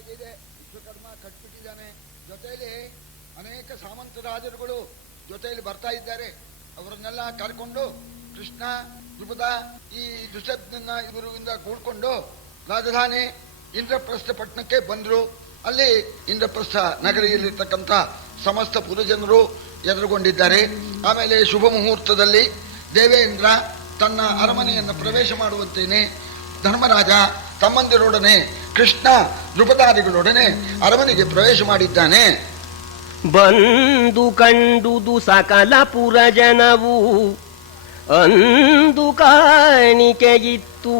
ಆಗಿದೆ. ವಿಶ್ವಕರ್ಮ ಕಟ್ಬಿಟ್ಟಿದ್ದಾನೆ. ಜೊತೆಯಲ್ಲಿ ಅನೇಕ ಸಾಮಂತ ರಾಜರುಗಳು ಜೊತೆಯಲ್ಲಿ ಬರ್ತಾ ಇದ್ದಾರೆ. ಅವರನ್ನೆಲ್ಲ ಕರ್ಕೊಂಡು ಕೃಷ್ಣ, ದ್ರುಪದ, ಈ ದುಶ್ಯದ್ನ ಇವರಿಂದ ಕೂಡ್ಕೊಂಡು ರಾಜಧಾನಿ ಇಂದ್ರಪ್ರಸ್ಥ ಪಟ್ಟಣಕ್ಕೆ ಬಂದ್ರು. ಅಲ್ಲಿ ಇಂದ್ರಪ್ರಸ್ಥ ನಗರಿಯಲ್ಲಿರ್ತಕ್ಕಂಥ ಸಮಸ್ತ ಪುರಜನರು ಎದುರುಗೊಂಡಿದ್ದಾರೆ. ಆಮೇಲೆ ಶುಭ ಮುಹೂರ್ತದಲ್ಲಿ ದೇವೇಂದ್ರ ತನ್ನ ಅರಮನೆಯನ್ನು ಪ್ರವೇಶ ಮಾಡುವಂತೇನೆ ಧರ್ಮರಾಜ ತಮ್ಮಂದಿರೊಡನೆ ಕೃಷ್ಣ ದ್ರುಪದಾದಿಗಳೊಡನೆ ಅರಮನೆಗೆ ಪ್ರವೇಶ ಮಾಡಿದ್ದಾನೆ. ಬಂದು ಕಂಡುದು ಸಕಲ ಪುರಜನವು ಅಂದು ಕಾಣಿಕೆಯಿತ್ತು.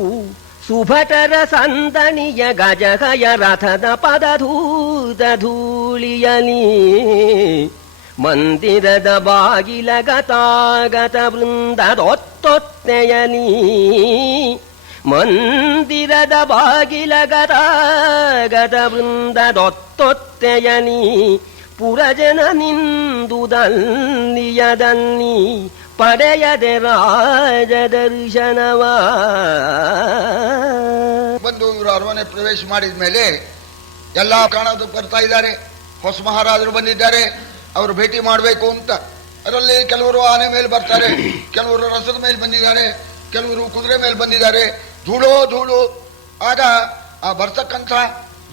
ಸುಭಟರ ಸಂದಣಿಯ ಗಜಗಯ ರಥದ ಪದಧೂತ ಧೂಳಿಯಲಿ ಮಂದಿರದ ಬಾಗಿಲ ಗತಾಗತ ವೃಂದದೊತ್ತೊತ್ತೆಯಲಿ ಮಂದಿರದ ಬಾಗಿಲ ಗತಾಗತ ವೃಂದದೊತ್ತೊತ್ತೆಯಲಿ ಪುರಜನ ನಿಂದುದಲ್ಲಿಯದಲ್ಲಿ ಪಡೆಯದೆ ರಾಜ ದರ್ಶನವ. ಬಂದು ಇವರು ಅರಮನೆ ಪ್ರವೇಶ ಮಾಡಿದ ಮೇಲೆ ಎಲ್ಲ ಕಾಣೋದಕ್ಕೆ ಬರ್ತಾ ಇದ್ದಾರೆ. ಹೊಸ ಮಹಾರಾಜರು ಬಂದಿದ್ದಾರೆ, ಅವರು ಭೇಟಿ ಮಾಡಬೇಕು ಅಂತ. ಅದರಲ್ಲಿ ಕೆಲವರು ಆನೆ ಮೇಲೆ ಬರ್ತಾರೆ, ಕೆಲವರು ರಸದ ಮೇಲೆ ಬಂದಿದ್ದಾರೆ, ಕೆಲವರು ಕುದುರೆ ಮೇಲೆ ಬಂದಿದ್ದಾರೆ. ಧೂಳೋ ಧೂಳು. ಆಗ ಆ ಬರ್ತಕ್ಕಂಥ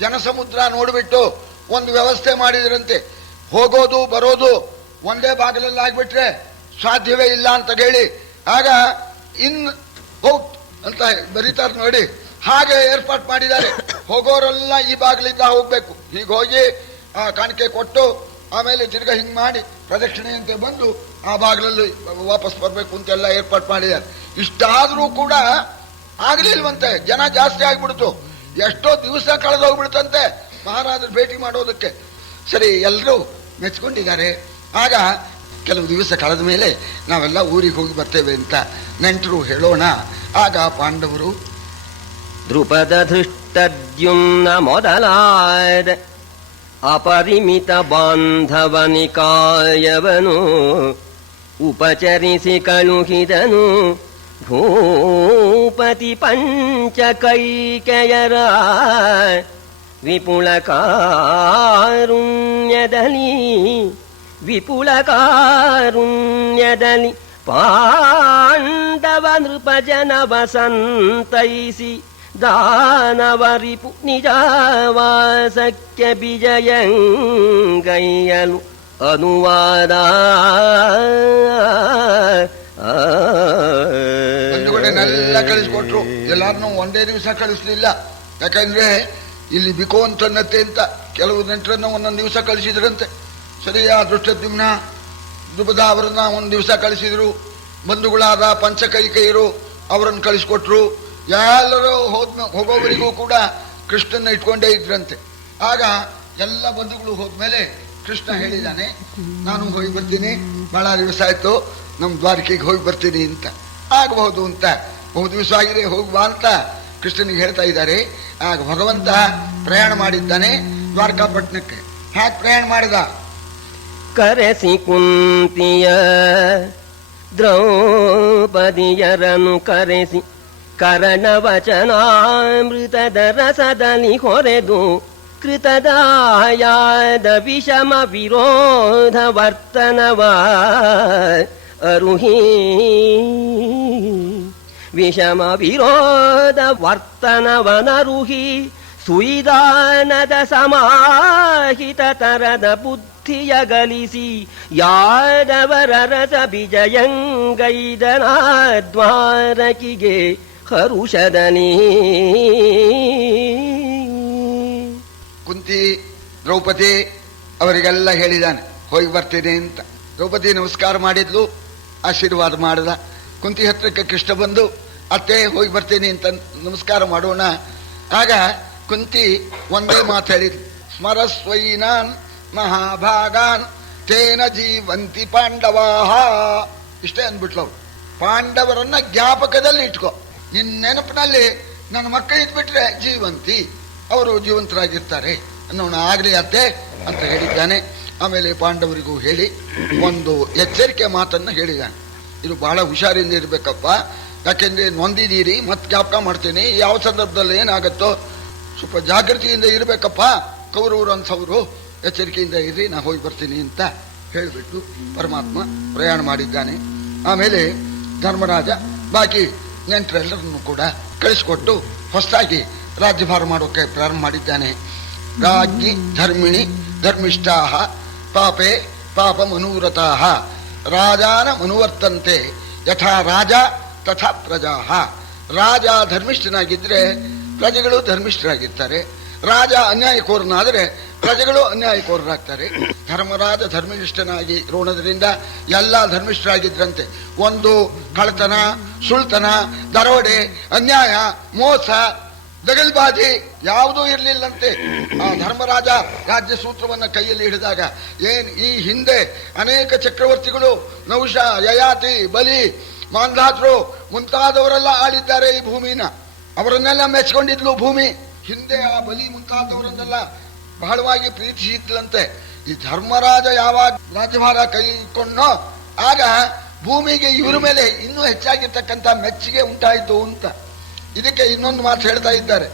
ಜನಸಮುದ್ರ ನೋಡಿಬಿಟ್ಟು ಒಂದು ವ್ಯವಸ್ಥೆ ಮಾಡಿದ್ರಂತೆ. ಹೋಗೋದು ಬರೋದು ಒಂದೇ ಬಾಗಿಲಲ್ಲಿ ಆಗ್ಬಿಟ್ರೆ ಸಾಧ್ಯವೇ ಇಲ್ಲ ಅಂತ ಹೇಳಿ ಆಗ ಇನ್ ಔಟ್ ಅಂತ ಬರೀತಾರೆ ನೋಡಿ, ಹಾಗೆ ಏರ್ಪಾಟ್ ಮಾಡಿದ್ದಾರೆ. ಹೋಗೋರೆಲ್ಲ ಈ ಬಾಗಿಲಿಂದ ಹೋಗ್ಬೇಕು. ಹೀಗೆ ಹೋಗಿ ಆ ಕಾಣಿಕೆ ಕೊಟ್ಟು ಆಮೇಲೆ ತಿರ್ಗಾ ಹಿಂಗ್ ಮಾಡಿ ಪ್ರದಕ್ಷಿಣೆಯಂತೆ ಬಂದು ಆ ಬಾಗಿಲಲ್ಲಿ ವಾಪಸ್ ಬರ್ಬೇಕು ಅಂತೆಲ್ಲ ಏರ್ಪಾಟ್ ಮಾಡಿದ್ದಾರೆ. ಇಷ್ಟಾದ್ರೂ ಕೂಡ ಆಗ್ಲಿಲ್ವಂತೆ, ಜನ ಜಾಸ್ತಿ ಆಗ್ಬಿಡ್ತು. ಎಷ್ಟೋ ದಿವಸ ಕಳೆದೋಗ್ಬಿಡ್ತಂತೆ ಮಹಾರಾಜರು ಭೇಟಿ ಮಾಡೋದಕ್ಕೆ. ಸರಿ, ಎಲ್ಲರೂ ಮೆಚ್ಕೊಂಡಿದ್ದಾರೆ. ಆಗ ಕೆಲವು ದಿವಸ ಕಳೆದ ಮೇಲೆ ನಾವೆಲ್ಲ ಊರಿಗೆ ಹೋಗಿ ಬರ್ತೇವೆ ಅಂತ ನೆಂಟರು ಹೇಳೋಣ. ಆಗ ಪಾಂಡವರು ದ್ರುಪದ ಧೃಷ್ಟದ್ಯುಮ್ನ ಮೊದಲಾದ ಅಪರಿಮಿತ ಬಾಂಧವನಿಕಾಯವನು ಉಪಚರಿಸಿ ಕಳುಹಿದನು. ಭೂಪತಿ ಪಂಚಕೈಕೆಯರ ವಿಪುಲ ಕಾರುಣ್ಯದಲ್ಲಿ ಪಾಂಡವ ನೃಪಜನವ ಸಂತೈಸಿ ದಾನವರಿಪು ನಿಜವಾಸಕ್ಯ ವಿಜಯಂಗೈಯಲು ಅನುವಾದ. ಬಂಧುಗಳನ್ನೆಲ್ಲ ಕಳಿಸ್ಕೊಟ್ರು. ಎಲ್ಲಾರನ್ನೂ ಒಂದೇ ದಿವಸ ಕಳಿಸ್ಲಿಲ್ಲ. ಯಾಕಂದ್ರೆ ಇಲ್ಲಿ ಬಿಕೋ ಅಂತನ್ನತ್ತೆ ಅಂತ ಕೆಲವು ನೆಂಟರನ್ನ ಒಂದೊಂದು ದಿವಸ ಕಳಿಸಿದ್ರಂತೆ. ಸರಿಯಾ ಧೃಷ್ಟದ್ಯುಮ್ನ ದ್ರುಪದ ಅವರನ್ನ ಒಂದು ದಿವಸ ಕಳಿಸಿದ್ರು. ಬಂಧುಗಳಾದ ಪಂಚಕೈಕೆಯರು ಅವರನ್ನು ಕಳಿಸ್ಕೊಟ್ರು. ಎಲ್ಲರೂ ಹೋಗೋವರಿಗೂ ಕೂಡ ಕೃಷ್ಣನ ಇಟ್ಕೊಂಡೇ ಇದ್ರಂತೆ. ಆಗ ಎಲ್ಲ ಬಂಧುಗಳು ಹೋದ್ಮೇಲೆ ಕೃಷ್ಣ ಹೇಳಿದ್ದಾನೆ, ನಾನು ಹೋಗಿ ಬರ್ತೀನಿ, ಬಹಳ ದಿವಸ ಆಯ್ತು, ನಮ್ಮ ದ್ವಾರಕೆಗೆ ಹೋಗಿ ಬರ್ತೀನಿ ಅಂತ. ಆಗಬಹುದು ಅಂತ ಬಹು ದಿವಸ ಆಗಿದೆ, ಹೋಗ್ಬಾ ಅಂತ ಕೃಷ್ಣನಿಗೆ ಹೇಳ್ತಾ ಇದ್ದಾರೆ. ಆಗ ಭಗವಂತ ಪ್ರಯಾಣ ಮಾಡಿದ್ದಾನೆ ದ್ವಾರಕಾಪಟ್ಟಣಕ್ಕೆ. ಹ್ಯಾಕ್ ಪ್ರಯಾಣ ಮಾಡಿದ? ಕರೆಸಿ ಕುಂತಿಯ ದ್ರೌಪದಿಯರನು ಕರೆಸಿ ಕರಣವಚನಾಮೃತದ ರಸದಲ್ಲಿ ಹೊರೆದು ಕೃತದಾಯಾದ ವಿಷಮ ವಿರೋಧ ವರ್ತನವ ಅರುಹಿ ವಿಷಮ ವಿರೋಧ ವರ್ತನವನರುಹಿ ಸುಯಿದಾನದ ಸಮಾಹಿತ ತರದ ಬುದ್ಧಿಯ ಗಲಿಸಿ ಯಾದವರ ರಸ ವಿಜಯಂಗೈದನ ದ್ವಾರಕಿಗೆ ಹರುಷದನಿ. ಕುಂತಿ ದ್ರೌಪದಿ ಅವರಿಗೆಲ್ಲ ಹೇಳಿದಾನೆ ಹೋಗಿ ಬರ್ತೀನಿ ಅಂತ. ದ್ರೌಪದಿ ನಮಸ್ಕಾರ ಮಾಡಿದ್ಲು, ಆಶೀರ್ವಾದ ಮಾಡಿದ. ಕುಂತಿ ಹತ್ರಕ್ಕೆ ಕೃಷ್ಣ ಬಂದು ಅತ್ತೆ ಹೋಗಿ ಬರ್ತೀನಿ ಅಂತ ನಮಸ್ಕಾರ ಮಾಡೋಣ. ಆಗ ಕುಂತಿ ಒಂದೇ ಮಾತು ಹೇಳಿದ್ಲು, ಸ್ಮರಸ್ವೈನಾನ್ ಮಹಾಭಾಗಾನ್ ತೇನ ಜೀವಂತಿ ಪಾಂಡವಾಹ. ಇಷ್ಟೇ ಅಂದ್ಬಿಟ್ಲವು. ಪಾಂಡವರನ್ನ ಜ್ಞಾಪಕದಲ್ಲಿ ಇಟ್ಕೋ, ನಿನ್ನ ನೆನಪಿನಲ್ಲಿ ನನ್ನ ಮಕ್ಕಳು ಇದ್ಬಿಟ್ರೆ ಜೀವಂತಿ, ಅವರು ಜೀವಂತರಾಗಿರ್ತಾರೆ ಅನ್ನೋಣ. ಆಗ್ಲಿ ಅತ್ತೆ ಅಂತ ಹೇಳಿದ್ದಾನೆ. ಆಮೇಲೆ ಪಾಂಡವರಿಗೂ ಹೇಳಿ ಒಂದು ಎಚ್ಚರಿಕೆ ಮಾತನ್ನ ಹೇಳಿದ್ದಾನೆ. ಇದು ಬಹಳ ಹುಷಾರಿಂದ ಇರ್ಬೇಕಪ್ಪ, ಯಾಕೆಂದ್ರೆ ನೊಂದಿದ್ದೀರಿ, ಮತ್ತೆ ಜ್ಞಾಪಕ ಮಾಡ್ತೇನೆ, ಯಾವ ಸಂದರ್ಭದಲ್ಲಿ ಏನಾಗತ್ತೋ. ಸ್ವಲ್ಪ ಜಾಗೃತಿಯಿಂದ ಇರಬೇಕಪ್ಪ, ಕೌರವರು ಅಂಥವ್ರು, ಎಚ್ಚರಿಕೆಯಿಂದ ಇರ್ರಿ, ನಾ ಹೋಗಿ ಬರ್ತೀನಿ ಅಂತ ಹೇಳಿಬಿಟ್ಟು ಪರಮಾತ್ಮ ಪ್ರಯಾಣ ಮಾಡಿದ್ದಾನೆ. ಆಮೇಲೆ ಧರ್ಮರಾಜ ಬಾಕಿ ನೆಂಟರೆಲ್ಲರನ್ನು ಕೂಡ ಕಳಿಸಿಕೊಟ್ಟು ಹೊಸದಾಗಿ ರಾಜ್ಯಭಾರ ಮಾಡೋಕೆ ಪ್ರಾರಂಭ ಮಾಡಿದ್ದಾನೆ. ರಾಜ್ಞಿ ಧರ್ಮಿಣಿ ಧರ್ಮಿಷ್ಠಾಹ ಪಾಪೇ ಪಾಪ ಮನೂರತಾಹ ರಾಜಾನ ಮನುವರ್ತಂತೆ ಯಥಾ ರಾಜ ತಥಾ ಪ್ರಜಾಹ. ರಾಜ ಧರ್ಮಿಷ್ಠನಾಗಿದ್ದರೆ ಪ್ರಜೆಗಳು ಧರ್ಮಿಷ್ಠರಾಗಿರ್ತಾರೆ, ರಾಜ ಅನ್ಯಾಯಕೋರನಾದರೆ ಪ್ರಜೆಗಳು ಅನ್ಯಾಯಕೋರರಾಗ್ತಾರೆ. ಧರ್ಮರಾಜ ಧರ್ಮನಿಷ್ಠನಾಗಿ ಇರೋಣದ್ರಿಂದ ಎಲ್ಲ ಧರ್ಮಿಷ್ಠರಾಗಿದ್ರಂತೆ. ಒಂದು ಕಳ್ಳತನ, ಸುಳ್ತನ, ದರೋಡೆ, ಅನ್ಯಾಯ, ಮೋಸ, ದಗಲ್ಬಾಜಿ ಯಾವುದೂ ಇರಲಿಲ್ಲಂತೆ. ಆ ಧರ್ಮರಾಜ ರಾಜ್ಯ ಸೂತ್ರವನ್ನು ಕೈಯಲ್ಲಿ ಹಿಡಿದಾಗ ಈ ಹಿಂದೆ ಅನೇಕ ಚಕ್ರವರ್ತಿಗಳು ನಹುಷ, ಯಯಾತಿ, ಬಲಿ, ಮಾಂಧಾತೃ ಮುಂತಾದವರೆಲ್ಲ ಆಳಿದ್ದಾರೆ ಈ ಭೂಮಿನ. ಅವರನ್ನೆಲ್ಲ ಮೆಚ್ಕೊಂಡಿದ್ಲು ಭೂಮಿ. ಹಿಂದೆ ಆ ಬಲಿ ಮುಂತಾದವರನ್ನೆಲ್ಲ ಬಹಳವಾಗಿ ಪ್ರೀತಿಸಿದ್ಲಂತೆ. ಈ ಧರ್ಮರಾಜ ಯಾವಾಗ ರಾಜ್ಯಭಾರ ಕೈಕೊಂಡೋ ಆಗ ಭೂಮಿಗೆ ಇವರ ಮೇಲೆ ಇನ್ನೂ ಹೆಚ್ಚಾಗಿರ್ತಕ್ಕಂಥ ಮೆಚ್ಚುಗೆ ಉಂಟಾಯಿತು ಅಂತ. ಇದಕ್ಕೆ ಇನ್ನೊಂದು ಮಾತು ಹೇಳ್ತಾ ಇದ್ದಾರೆ.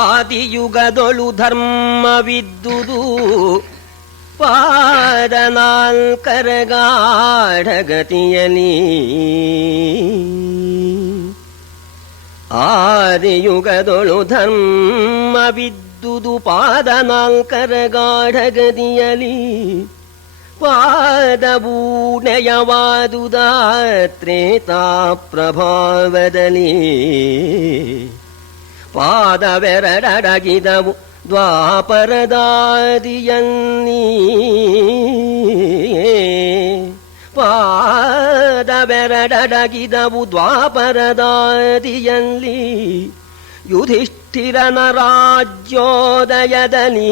ಆದಿಯುಗದೊಳು ಧರ್ಮವಿದ್ದುದು ಪಾದ ನಾಲ್ಕರ ಗಾಢಗತಿಯಲಿ. ಆದಿಯುಗದೊಳು ಧರ್ಮವಿದ್ದುದು ಪಾದ ನಾಲ್ಕರ ಗಾಢಗತಿಯಲಿ. ಪಾದಬೂಣಯವಾದುದ ತ್ರೇತಾ ಪ್ರಭಾವದಲ್ಲಿ. ಪಾದವೆರಡಡಗಿದವು ದ್ವಾಪರದಾದಿಯಲ್ಲಿ. ಪಾದವೆರಡಡಗಿದವು ದ್ವಾಪರದಾದಿಯಲ್ಲಿ. ಯುಧಿಷ್ಠಿರನ ರಾಜ್ಯೋದಯದಲ್ಲಿ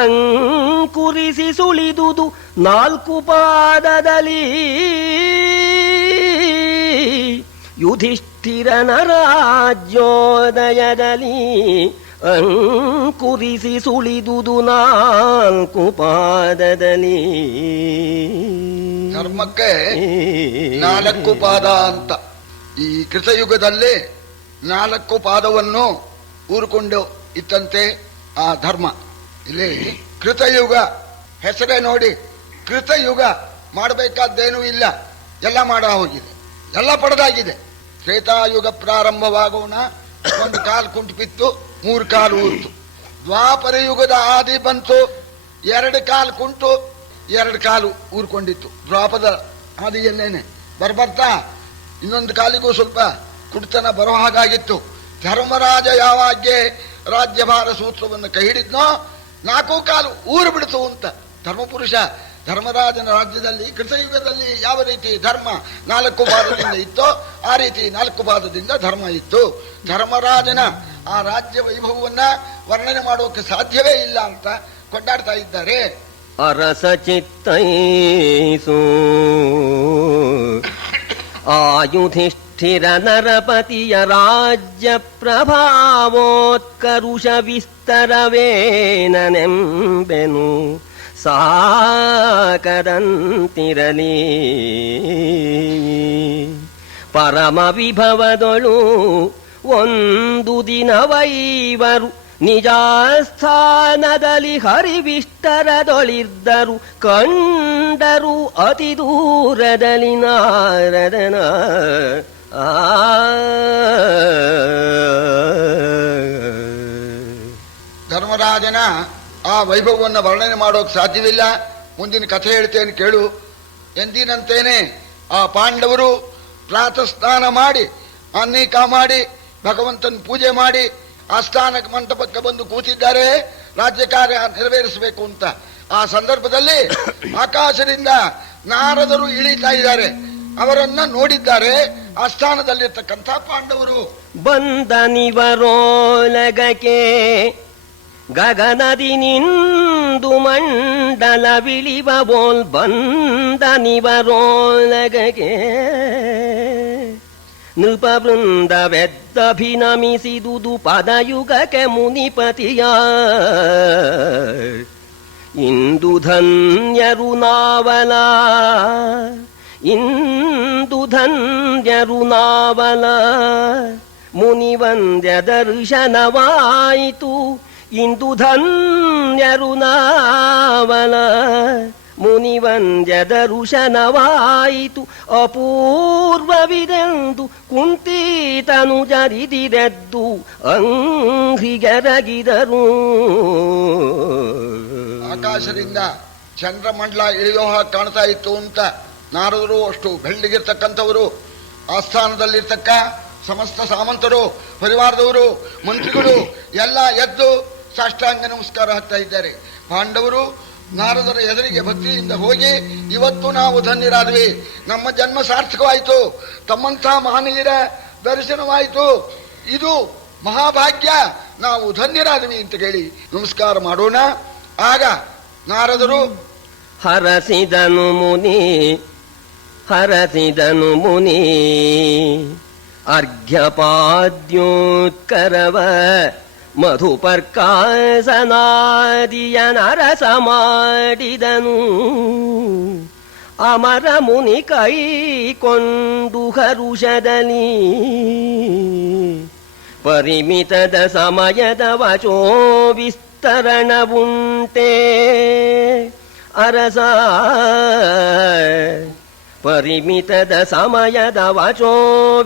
ಅಂಕುರಿಸಿ ಸುಳಿದುದು ನಾಲ್ಕು ಪಾದದಲ್ಲಿ. ಯುಧಿಷ್ಠಿರನ ರಾಜ್ಯೋದಯದಲ್ಲಿ ಅಂಕುರಿಸಿ ಸುಳಿದುದು ನಾಲ್ಕು ಪಾದದಲ್ಲಿ. ಧರ್ಮಕ್ಕೆ ನಾಲ್ಕು ಪಾದ ಅಂತ. ಈ ಕೃತಯುಗದಲ್ಲಿ ನಾಲ್ಕು ಪಾದವನ್ನು ಊರಿಕೊಂಡು ಇತ್ತಂತೆ ಆ ಧರ್ಮ. ಇಲ್ಲಿ ಕೃತಯುಗ ಹೆಸರೇ ನೋಡಿ, ಕೃತಯುಗ ಮಾಡಬೇಕಾದ್ದೇನೂ ಇಲ್ಲ, ಎಲ್ಲ ಮಾಡ ಹೋಗಿದೆ, ಎಲ್ಲ ಪಡೆದಾಗಿದೆ. ತ್ರೇತಾಯುಗ ಪ್ರಾರಂಭವಾಗೋಣ, ಒಂದು ಕಾಲು ಕುಂಟು ಬಿತ್ತು, 3 ಕಾಲು ಊರ್ತು. ದ್ವಾಪರ ಯುಗದ ಆದಿ ಬಂತು, 2 ಕಾಲು ಕುಂಟು, 2 ಕಾಲು ಊರ್ಕೊಂಡಿತ್ತು. ದ್ವಾಪದ ಆದಿಯಲ್ಲೇನೆ ಬರ್ಬರ್ತಾ ಇನ್ನೊಂದು ಕಾಲಿಗೂ ಸ್ವಲ್ಪ ಕುಡ್ತನ ಬರೋ ಹಾಗಾಗಿತ್ತು. ಧರ್ಮರಾಜ ಯಾವಾಗೆ ರಾಜ್ಯಭಾರ ಸೂತ್ರವನ್ನು ಕೈ ಹಿಡಿದ್ನೋ 4 ಕಾಲು ಊರು ಬಿಡ್ತು ಅಂತ. ಧರ್ಮಪುರುಷ ಧರ್ಮರಾಜನ ರಾಜ್ಯದಲ್ಲಿ ಕೃತಯುಗದಲ್ಲಿ ಯಾವ ರೀತಿ ಧರ್ಮ 4 ಪಾದದಿಂದ ಇತ್ತೋ ಆ ರೀತಿ 4 ಪಾದದಿಂದ ಧರ್ಮ ಇತ್ತು. ಧರ್ಮರಾಜನ ಆ ರಾಜ್ಯ ವೈಭವವನ್ನ ವರ್ಣನೆ ಮಾಡೋಕೆ ಸಾಧ್ಯವೇ ಇಲ್ಲ ಅಂತ ಕೊಂಡಾಡ್ತಾ ಇದ್ದಾರೆ. ಅರಸ ಚಿತ್ತೈಸು ಆಯುಧಿಷ್ಠಿರ ನರಪತಿಯ ರಾಜ್ಯ ಪ್ರಭಾವೋತ್ಕರುಷ ವಿಸ್ತರವೇನೆಂಬೆನು ಸಾಕದಂತಿರಲಿ. ಪರಮ ವಿಭವದೊಳು ಒಂದು ದಿನವೈವರು ನಿಜಾಸ್ಥಾನದಲ್ಲಿ ಹರಿವಿಷ್ಟರದೊಳಿದ್ದರು ಕಂಡರು ಅತಿ ದೂರದಲ್ಲಿ ನಾರದನ. ಧರ್ಮರಾಜನ ಆ ವೈಭವವನ್ನು ವರ್ಣನೆ ಮಾಡೋಕೆ ಸಾಧ್ಯವಿಲ್ಲ. ಮುಂದಿನ ಕಥೆ ಹೇಳ್ತೇನೆ ಕೇಳು. ಎಂದಿನಂತೇನೆ ಆ ಪಾಂಡವರು ಪ್ರಾತಃ ಸ್ನಾನ ಮಾಡಿ ಅನ್ನೀಕ ಮಾಡಿ ಭಗವಂತನ ಪೂಜೆ ಮಾಡಿ ಆಸ್ಥಾನ ಮಂಟಪಕ್ಕೆ ಬಂದು ಕೂತಿದ್ದಾರೆ ರಾಜ್ಯ ಕಾರ್ಯ ನೆರವೇರಿಸಬೇಕು ಅಂತ. ಆ ಸಂದರ್ಭದಲ್ಲಿ ಆಕಾಶದಿಂದ ನಾರದರು ಇಳಿತಾ ಇದ್ದಾರೆ. ಅವರನ್ನ ನೋಡಿದ್ದಾರೆ ಆಸ್ಥಾನದಲ್ಲಿರ್ತಕ್ಕಂಥ ಪಾಂಡವರು. ಬಂದ ನಿವರೋಲಗಕ್ಕೆ ಗಗನದಿ ನಿಂದು ಮಂಡಲ ವಿಳಿವ ಬೋಲ್. ಬಂದ ನಿವರೋಲಗಕ್ಕೆ ನೃಪವೃಂದವೆದ್ದಭಿನಮಿಸಿದುದು ಪದಯುಗಕ್ಕೆ ಮುನಿಪತಿಯ. ಇಂದು ಧನ್ಯರು ನಾವಲ, ಇಂದು ಧನ್ಯರು ನಾವಲ. ಮುನಿವಂದ್ಯ ದರ್ಶನವಾಯಿತು ಇಂದು ಧನ್ಯರು ನಾವಲ. ಮುನಿವಂದ್ಯ ದರ್ಶನವಾಯಿತು ಅಪೂರ್ವವಿದೆಂದು ಕುಂತೀತನು ಜರಿದಿರೆದ್ದು ಅಂಗ್ರಿಗೆರಗಿದರು. ಆಕಾಶದಿಂದ ಚಂದ್ರಮಂಡಲ ಇಳಿಯೋ ಹಾಗೆ ಕಾಣ್ತಾ ಇತ್ತು ಅಂತ ನಾರದರು, ಅಷ್ಟು ಬೆಳ್ಳಿಗಿರ್ತಕ್ಕಂಥವರು, ಆಸ್ಥಾನದಲ್ಲಿರ್ತಕ್ಕ ಸಮಸ್ತ ಸಾಮಂತರು, ಪರಿವಾರದವರು, ಮಂತ್ರಿಗಳು ಎಲ್ಲ ಎದ್ದು ಸಾಷ್ಟಾಂಗ ನಮಸ್ಕಾರ ಹಾಕ್ತಾ ಇದ್ದಾರೆ. ಪಾಂಡವರು ನಾರದರ ಎದುರಿಗೆ ಭಕ್ತಿಯಿಂದ ಹೋಗಿ, ಇವತ್ತು ನಾವು ಧನ್ಯರಾದ್ವಿ, ನಮ್ಮ ಜನ್ಮ ಸಾರ್ಥಕವಾಯಿತು, ತಮ್ಮಂಥ ಮಹನೀಯರ ದರ್ಶನವಾಯಿತು, ಇದು ಮಹಾಭಾಗ್ಯ, ನಾವು ಧನ್ಯರಾದ್ವಿ ಅಂತ ಹೇಳಿ ನಮಸ್ಕಾರ ಮಾಡೋಣ. ಆಗ ನಾರದರು ಹರಸಿದನು ಮುನಿ ಅರ್ಘ್ಯಪಾದ್ಯೋತ್ಕರವ ಮಧುಪರ್ಕಾಸನಾದಿಯ ನರಸ ಮಾಡಿದನು. ಅಮರ ಮುನಿ ಕೈಕೊಂಡು ಹರುಷದಲ್ಲಿ ಪರಿಮಿತದ ಸಮಯದ ವಚೋ ವಿಸ್ತರಣವುಂಟೆ ಅರಸ. ಪರಿಮಿತದ ಸಮಯದ ವಚೋ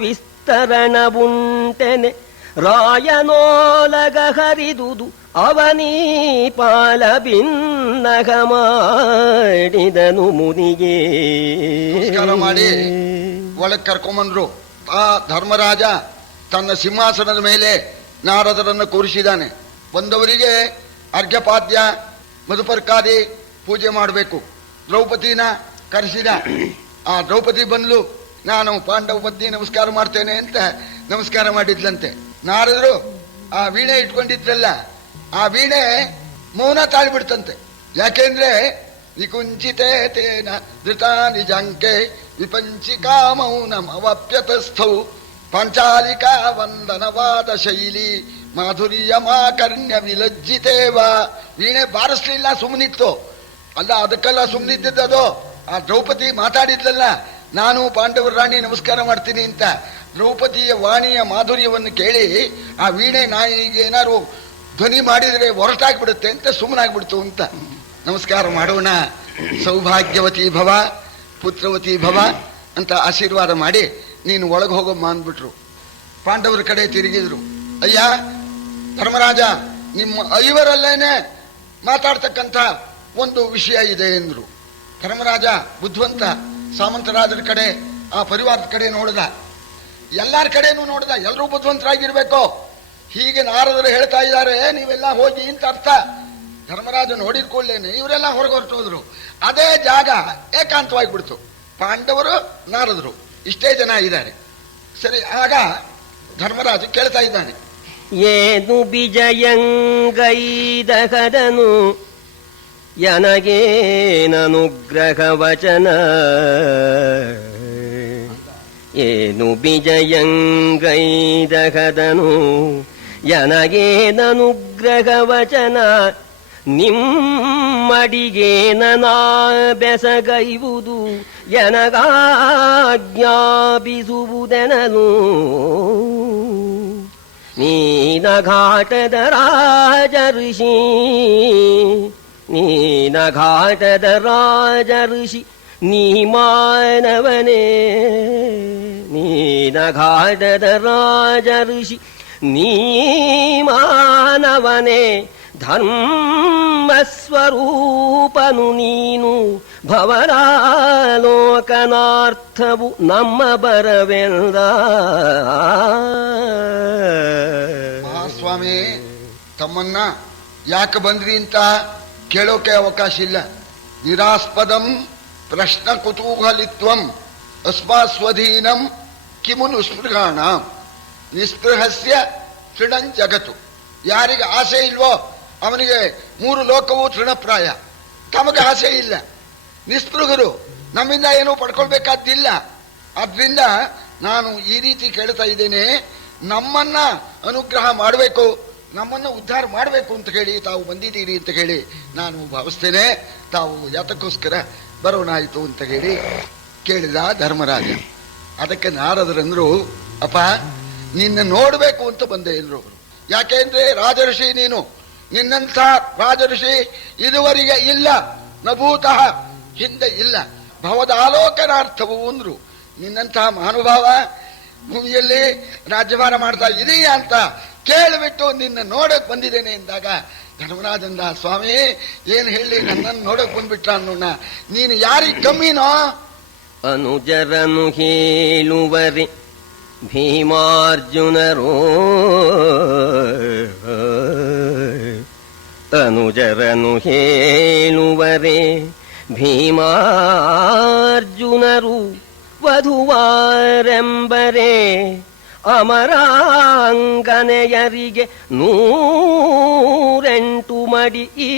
ವಿಸ್ತರಣವುಂಟೆನೆ ರಾಯನೋಲಗ ಹರಿದುದು ಅವನೀ ಪಾಲ ಭಿನ್ನಗ ಮಾಡಿದನು ಮುನಿಗೆ. ನಮಸ್ಕಾರ ಮಾಡಿ ಒಳಗೆ ಕರ್ಕೊಂಬಂದ್ರು. ಆ ಧರ್ಮರಾಜ ತನ್ನ ಸಿಂಹಾಸನದ ಮೇಲೆ ನಾರದರನ್ನು ಕೂರಿಸಿದ್ದಾನೆ. ಬಂದವರಿಗೆ ಅರ್ಘ್ಯಪಾದ್ಯ ಮಧುಪರ್ಕಾದಿ ಪೂಜೆ ಮಾಡಬೇಕು. ದ್ರೌಪದಿನ ಕರೆಸಿದ. ಆ ದ್ರೌಪದಿ ಬಂದ್ಲು, ನಾನು ಪಾಂಡವ ಪತ್ನಿ ನಮಸ್ಕಾರ ಮಾಡ್ತೇನೆ ಅಂತ ನಮಸ್ಕಾರ ಮಾಡಿದ್ಲಂತೆ. ನಾರದರು ಆ ವೀಣೆ ಇಟ್ಕೊಂಡಿದ್ರಲ್ಲ, ಆ ವೀಣೆ ಮೌನ ತಾಳ್ಬಿಡ್ತಂತೆ. ಯಾಕೆಂದ್ರೆ ನಿಕುಂಚಿತೆ ತೇನ ಧೃತ ನಿಜಾಂಕೆ ವಿಪಂಚಿಕಾ ಮೌನಂ ಅವಪ್ಯತಸ್ಥೌ ಪಾಂಚಾಲಿಕಾ ವಂದನವಾದ ಶೈಲಿ ಮಾಧುರ್ಯ ಮಾಕರ್ಣ್ಯ ವಿಲಜ್ಜಿತೇವ. ವೀಣೆ ಬಾರಿಸ್ಲಿಲ್ಲ, ಸುಮ್ಮನಿತ್ತು. ಅಲ್ಲ, ಅದಕ್ಕೆಲ್ಲ ಸುಮ್ಮನಿದ್ದದ್ದು. ಆ ದ್ರೌಪದಿ ಮಾತಾಡಿದ್ಲಲ್ಲ, ನಾನು ಪಾಂಡವರ ರಾಣಿ ನಮಸ್ಕಾರ ಮಾಡ್ತೀನಿ ಅಂತ. ದ್ರೌಪದಿಯ ವಾಣಿಯ ಮಾಧುರ್ಯವನ್ನು ಕೇಳಿ ಆ ವೀಣೆ ನಾಯಿಗೆ ಏನಾರು ಧ್ವನಿ ಮಾಡಿದರೆ ಹೊರಟಾಗ್ಬಿಡುತ್ತೆ ಅಂತ ಸುಮ್ಮನಾಗ್ಬಿಡ್ತು ಅಂತ. ನಮಸ್ಕಾರ ಮಾಡೋಣ. ಸೌಭಾಗ್ಯವತಿ ಭವ ಪುತ್ರವತಿ ಭವ ಅಂತ ಆಶೀರ್ವಾದ ಮಾಡಿ ನೀನು ಒಳಗೆ ಹೋಗಮ್ಮ ಅಂದ್ಬಿಟ್ರು. ಪಾಂಡವರ ಕಡೆ ತಿರುಗಿದ್ರು. ಅಯ್ಯ ಧರ್ಮರಾಜ, ನಿಮ್ಮ ಐವರಲ್ಲೇನೆ ಮಾತಾಡ್ತಕ್ಕಂಥ ಒಂದು ವಿಷಯ ಇದೆ ಎಂದ್ರು. ಧರ್ಮರಾಜ ಬುದ್ಧಿವಂತ, ಸಾಮಂತರಾಜರ ಕಡೆ ಆ ಪರಿವಾರದ ಕಡೆ ನೋಡಿದ, ಎಲ್ಲರ ಕಡೆನೂ ನೋಡಿದ. ಎಲ್ಲರೂ ಬುದ್ಧಿವಂತರಾಗಿರ್ಬೇಕು. ಹೀಗೆ ನಾರದರು ಹೇಳ್ತಾ ಇದ್ದಾರೆ, ನೀವೆಲ್ಲ ಹೋಗಿ ಅಂತ ಅರ್ಥ. ಧರ್ಮರಾಜ ನೋಡಿದ ಕೂಡಲೇನೆ ಇವರೆಲ್ಲ ಹೊರಗೆ ಹೊರಟೋದ್ರು. ಅದೇ ಜಾಗ ಏಕಾಂತವಾಗಿಬಿಡ್ತು. ಪಾಂಡವರು ನಾರದರು ಇಷ್ಟೇ ಜನ ಇದ್ದಾರೆ. ಸರಿ, ಆಗ ಧರ್ಮರಾಜ ಕೇಳ್ತಾ ಇದ್ದಾನೆ, ಏನು ಬಿಜಯಂಗೈದಗದನು ಯನಗೇನನುಗ್ರಹ ವಚನ. ಏನು ಬಿಜಯಂಗೈದಗದನು ಯನಗೇನನುಗ್ರಹ ವಚನ. ನಿಮ್ಮಡಿಗೆ ನನಾ ಬೆಸಗೈವುದು ಎನಗಾಜ್ಞಾಪಿಸುವುದೆನಲು. ನೀನಘಾಟದ ರಾಜಋಷಿ, ನೀನಘಾಟದ ರಾಜಋಷಿ, ನೀ ಮಾನವನೇ. ನೀನಘಾಟದ ರಾಜಋಷಿ, ನೀ ಮಾನವನೇ. ಧರ್ಮಸ್ವರೂಪನು ನೀನು, ಭವರಾಲೋಕನಾರ್ಥವು ನಮ್ಮ ಬರವೆಂದ. ಮಹಾಸ್ವಾಮಿ, ತಮ್ಮನ್ನ ಯಾಕೆ ಬಂದ್ರಿ ಅಂತ ಕೇಳೋಕೆ ಅವಕಾಶ ಇಲ್ಲ. ನಿರಾಸ್ಪದಂ ಪ್ರಶ್ನ ಕುತೂಹಲಿತ್ವಂ ಅಸ್ಮಾಸ್ವಧೀನಂ ಕಿಮು ನಿಸ್ಪೃಹಾಣ. ನಿಸ್ಪೃಹಸ್ಯ ತೃಣಂ ಜಗತ್ತು. ಯಾರಿಗೆ ಆಸೆ ಇಲ್ವೋ ಅವನಿಗೆ ಮೂರು ಲೋಕವೂ ತೃಣಪ್ರಾಯ. ತಮಗೆ ಆಸೆ ಇಲ್ಲ, ನಿಸ್ಪೃಹರು, ನಮ್ಮಿಂದ ಏನೂ ಪಡ್ಕೊಳ್ಬೇಕಾದ್ದಿಲ್ಲ. ಆದ್ರಿಂದ ನಾನು ಈ ರೀತಿ ಕೇಳ್ತಾ ಇದ್ದೇನೆ, ನಮ್ಮನ್ನ ಅನುಗ್ರಹ ಮಾಡಬೇಕು, ನಮ್ಮನ್ನು ಉದ್ಧಾರ ಮಾಡಬೇಕು ಅಂತ ಹೇಳಿ ತಾವು ಬಂದಿದ್ದೀರಿ ಅಂತ ಹೇಳಿ ನಾನು ಭಾವಿಸ್ತೇನೆ. ತಾವು ಯಾತಕ್ಕೋಸ್ಕರ ಬರೋಣಾಯಿತು ಅಂತ ಹೇಳಿ ಕೇಳಿದ ಧರ್ಮರಾಜ. ಅದಕ್ಕೆ ನಾರದರಂದ್ರು, ಅಪ್ಪ ನಿನ್ನ ನೋಡ್ಬೇಕು ಅಂತ ಬಂದೆ ಎಲ್ರು. ಯಾಕೆಂದ್ರೆ ರಾಜಋಷಿ ನೀನು, ನಿನ್ನಂಥ ರಾಜಋಷಿ ಇದುವರೆಗೆ ಇಲ್ಲ, ನಭೂತಃ ಹಿಂದೆ ಇಲ್ಲ. ಭವದ ಆಲೋಕನಾರ್ಥವು ಅಂದ್ರು. ನಿನ್ನಂತಹ ಮಹಾನುಭಾವ ಭೂಮಿಯಲ್ಲಿ ರಾಜ್ಯಭಾರ ಮಾಡ್ತಾ ಇದೀಯ ಅಂತ ಕೇಳಿಬಿಟ್ಟು ನಿನ್ನ ನೋಡಕ್ ಬಂದಿದ್ದೇನೆ ಎಂದಾಗ ಧರ್ಮರಾಜಂದ, ಸ್ವಾಮಿ ಏನ್ ಹೇಳಿ ನನ್ನನ್ನು ನೋಡಕ್ ಬಂದ್ಬಿಟ್ಟ ಅನ್ನೋಣ, ನೀನು ಯಾರಿಗೆ ಕಮ್ಮಿನೋ? ಅನುಜರನು ಹೇಳುವರೆ ಭೀಮಾರ್ಜುನರೋ, ಅನುಜರನು ಹೇಳುವರೆ ಭೀಮಾರ್ಜುನರು ವಧುವಾರೆಂಬರೆ ಅಮರಾಂಗನೆಯರಿಗೆ 108 ಮಡಿ ಈ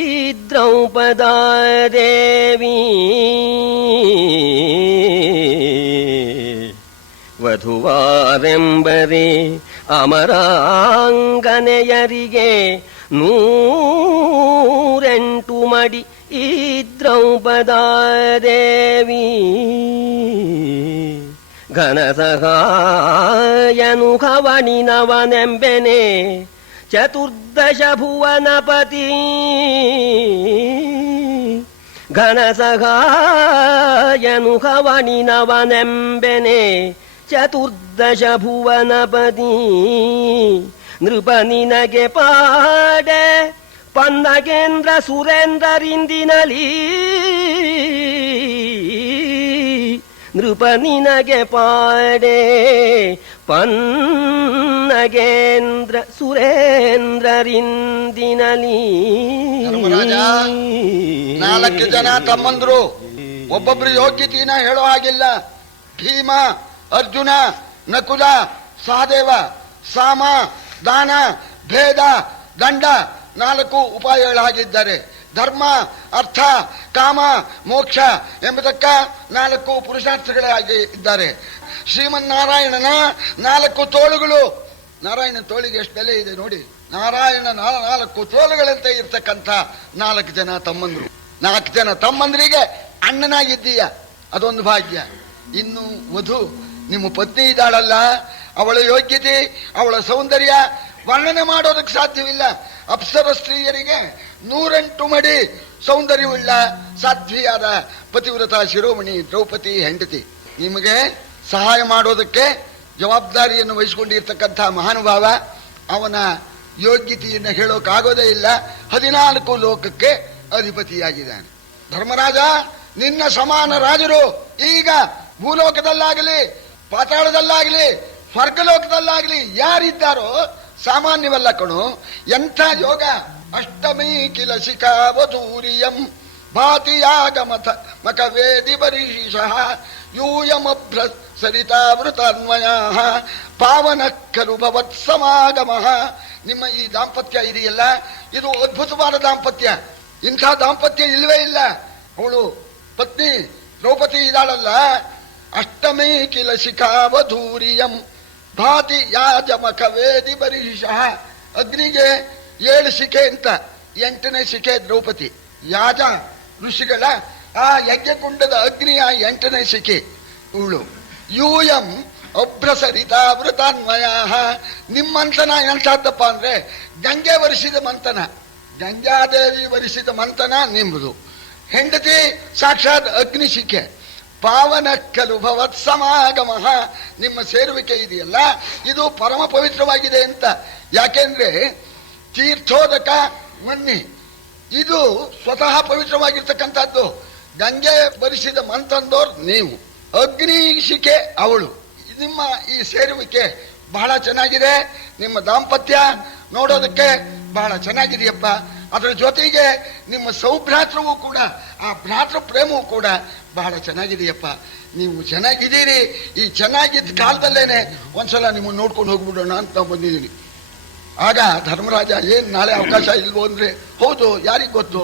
ದ್ರೌಪದಾದೇವಿ. ವಧುವಾರೆಂಬರೆ ಅಮರಾಂಗನೆಯರಿಗೆ 108 ಮಡಿ ಈ ದ್ರೌಪದಾದೇವಿ. ಘನಸಹಾಯನು ಹವಣಿನವನೆಂಬೆನೆ ಚತುರ್ದಶ ಭುವನಪತಿ. ಘನಸಹಾಯನು ಹವಣಿನವನೆಂಬೆನೆ ಚತುರ್ದಶ ಭುವನಪತಿ. ನೃಪ ನಿನಗೆ ಪಾಡೆ ಪನ್ನಗೇಂದ್ರ ಸುರೇಂದ್ರರಿಂದಿನಲಿ. ನೃಪ ನಿನಗೆ ಪಾಡೆ ಪನ್ನಗೇಂದ್ರ ಸುರೇಂದ್ರರಿಂದಿನಲಿ. ಧರ್ಮರಾಜ, 4 ಜನ ತಮ್ಮಂದ್ರು, ಒಬ್ಬೊಬ್ರು ಯೋಗ್ಯತೆನ ಹೇಳೋ ಹಾಗಿಲ್ಲ. ಭೀಮ, ಅರ್ಜುನ, ನಕುಲ, ಸಹದೇವ, ಸಾಮ, ದಾನ, ಭೇದ, ದಂಡ 4 ಉಪಾಯಗಳಾಗಿದ್ದಾರೆ. ಧರ್ಮ, ಅರ್ಥ, ಕಾಮ, ಮೋಕ್ಷ ಎಂಬುದಕ್ಕ 4 ಪುರುಷಾರ್ಥಗಳಾಗಿ ಇದ್ದಾರೆ. ಶ್ರೀಮನ್ನಾರಾಯಣನ 4 ತೋಳುಗಳು. ನಾರಾಯಣ ತೋಳಿಗೆ ಎಷ್ಟು ಬೆಲೆ ಇದೆ ನೋಡಿ. ನಾರಾಯಣ 4 ತೋಳುಗಳಂತೆ ಇರ್ತಕ್ಕಂಥ 4 ಜನ ತಮ್ಮಂದ್ರು. 4 ಜನ ತಮ್ಮಂದ್ರಿಗೆ ಅಣ್ಣನಾಗಿದ್ದೀಯ, ಅದೊಂದು ಭಾಗ್ಯ. ಇನ್ನು ವಧು ನಿಮ್ಮ ಪತ್ನಿ ಇದ್ದಾಳಲ್ಲ, ಅವಳ ಯೋಗ್ಯತೆ, ಅವಳ ಸೌಂದರ್ಯ ವರ್ಣನೆ ಮಾಡೋದಕ್ಕೆ ಸಾಧ್ಯವಿಲ್ಲ. ಅಪ್ಸರ ಸ್ತ್ರೀಯರಿಗೆ 108 ಮಡಿ ಸೌಂದರ್ಯವುಳ್ಳ ಸಾಧ್ವಿಯಾದ ಪತಿವ್ರತ ಶಿರೋಮಣಿ ದ್ರೌಪದಿ ಹೆಂಡತಿ. ನಿಮಗೆ ಸಹಾಯ ಮಾಡೋದಕ್ಕೆ ಜವಾಬ್ದಾರಿಯನ್ನು ವಹಿಸಿಕೊಂಡಿರ್ತಕ್ಕಂಥ ಮಹಾನುಭಾವ. ಅವನ ಯೋಗ್ಯತೆಯನ್ನು ಹೇಳೋಕ್ಕಾಗೋದೇ ಇಲ್ಲ. 14 ಲೋಕಕ್ಕೆ ಅಧಿಪತಿಯಾಗಿದ್ದಾನೆ. ಧರ್ಮರಾಜ, ನಿನ್ನ ಸಮಾನ ರಾಜರು ಈಗ ಭೂಲೋಕದಲ್ಲಾಗಲಿ, ಪಾತಾಳದಲ್ಲಾಗಲಿ, ಸ್ವರ್ಗಲೋಕದಲ್ಲಾಗಲಿ ಯಾರಿದ್ದಾರೋ ಸಾಮಾನ್ಯವಲ್ಲ ಕಣು. ಎಂಥ ಯೋಗ! ಅಷ್ಟಮಿ ಕಿಲ ಶಿಖಾವಧೂರಿಯಂ ಭಾತಿಯಾಗಮಥ ಮಕವೇದಿ ಬರೀಶಃ ಯೂಯಮಭ್ರ ಸರಿತಾವೃತಾನ್ವಯ ಪಾವನ ಖಲು ಭವತ್ ಸಮಾಗಮ. ನಿಮ್ಮ ಈ ದಾಂಪತ್ಯ ಇದೆಯಲ್ಲ, ಇದು ಅದ್ಭುತವಾದ ದಾಂಪತ್ಯ. ಇಂಥ ದಾಂಪತ್ಯ ಇಲ್ಲವೇ ಇಲ್ಲ. ಅವಳು ಪತ್ನಿ ದ್ರೌಪದಿ ಇದ್ದಾಳಲ್ಲ, ಅಷ್ಟಮಿ ಕಿಲ ಶಿಖಾವಧೂರಿಯಂ ಭಾತಿ ಯಾಜಮಖವೇದಿ ಬರೀಶಃ. ಅಗ್ನಿಗೆ 7 ಶಿಖೆ ಅಂತ, 8ನೇ ಶಿಖೆ ದ್ರೌಪದಿ. ಯಾಜ ಋಷಿಗಳ ಆ ಯಜ್ಞಕುಂಡದ ಅಗ್ನಿಯ 8ನೇ ಶಿಖೆ ಇವಳು. ಯೂಯಂ ಅಭ್ರಸರಿತಾವೃತಾನ್ವಯ. ನಿಮ್ಮಂತನ ಎಂಥದ್ದಪ್ಪ ಅಂದ್ರೆ ಗಂಗೆ ವರಿಸಿದ ಮಂತನ, ಗಂಗಾದೇವಿ ವರಿಸಿದ ಮಂತನ ನಿಮ್ಮದು. ಹೆಂಡತಿ ಸಾಕ್ಷಾತ್ ಅಗ್ನಿ ಶಿಖೆ. ಪಾವನ ಖಲು ಭವತ್ ಸಮಾಗಮ. ನಿಮ್ಮ ಸೇರುವಿಕೆ ಇದೆಯಲ್ಲ, ಇದು ಪರಮ ಪವಿತ್ರವಾಗಿದೆ ಅಂತ. ಯಾಕೆಂದ್ರೆ ತೀರ್ಥೋದಕ ಮಣ್ಣಿ ಇದು ಸ್ವತಃ ಪವಿತ್ರವಾಗಿರ್ತಕ್ಕಂಥದ್ದು. ಗಂಗೆ ಬರಿಸಿದ ಮಂತಂದೋರ್ ನೀವು, ಅಗ್ನಿ ಶಿಖೆ ಅವಳು. ನಿಮ್ಮ ಈ ಸೇರುವಿಕೆ ಬಹಳ ಚೆನ್ನಾಗಿದೆ. ನಿಮ್ಮ ದಾಂಪತ್ಯ ನೋಡೋದಕ್ಕೆ ಬಹಳ ಚೆನ್ನಾಗಿದೆಯಪ್ಪ. ಅದರ ಜೊತೆಗೆ ನಿಮ್ಮ ಸೌಭ್ರಾತೃವು ಕೂಡ, ಆ ಭ್ರಾತೃ ಪ್ರೇಮವು ಕೂಡ ಬಹಳ ಚೆನ್ನಾಗಿದೆಯಪ್ಪ. ನೀವು ಚೆನ್ನಾಗಿದ್ದೀರಿ. ಈ ಚೆನ್ನಾಗಿದ್ದ ಕಾಲದಲ್ಲೇನೆ ಒಂದ್ಸಲ ನಿಮ್ಮನ್ನು ನೋಡ್ಕೊಂಡು ಹೋಗ್ಬಿಡೋಣ ಅಂತ ಬಂದಿದ್ದೀನಿ. ಆಗ ಧರ್ಮರಾಜ, ಏನ್ ನಾಳೆ ಅವಕಾಶ ಇಲ್ವೋ ಅಂದ್ರೆ, ಹೌದು ಯಾರಿಗೆ ಗೊತ್ತು,